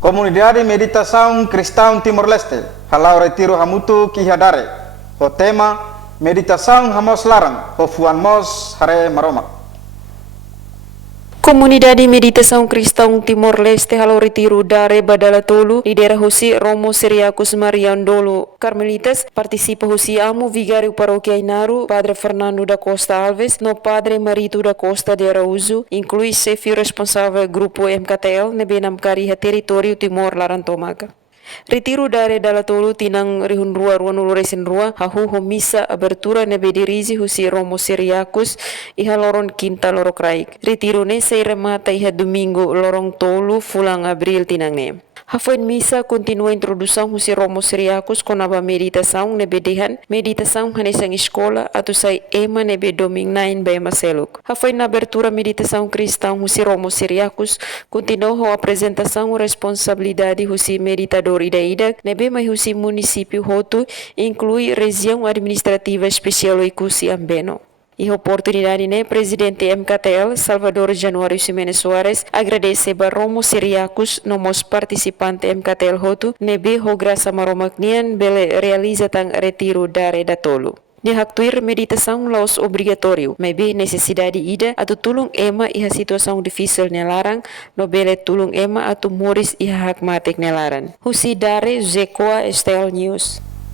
Comunidade Meditação Cristão Timor-Leste, halau retiro hamutu kihadare, o tema Meditação hamos larang, hofuan mos hare maromak. Comunidade Meditação Cristão Timor-Leste halau retiro dare badala tolu di daerah Husi Romo Siriacus Mariandolo Carmelitas participa Husi Amo Vigário Paroquia Inaru Padre Fernando da Costa Alves no Padre Marito da Costa de Arauzo inclui chefe responsável grupo MKTL nebenam kariha território Timor Larantomaga. Retiro dare dala tolu tinang rihun rua nuluresin rua hahu homisa abertura nebe dirizi husi Romo Siriacus iha loron quinta lorokraik. Retiro ne sei remata iha domingo lorong tolu fulang abril tinang ne. Hafuin misa continua introdução husi Romo Siriacus konaba meditação nebe dehan meditação hanesang escola atau sai ema nebe doming nain bema seluk. Hafuin na abertura meditação cristão husi Romo Siriacus continua ho apresentação responsabilidade husi meditador ida nebe mai husi município hotu inclui região administrativa especial Ikusi Ambeno. E oportunidade né, presidente MKTL, Salvador Januário Ximenes Soares, agradece a Romo Siriacus, nomos participante MKTL Hotu, nebe ho graça maromagnian, bele realiza tang retiro dare da tolo. Ni haktuir meditação laos obrigatório, maybe necessidade ida atau tulung ema iha situação difícil nelarang, no bele tulung ema atau moris iha hak matik nelaran. Husi dare Zekoa Estel News.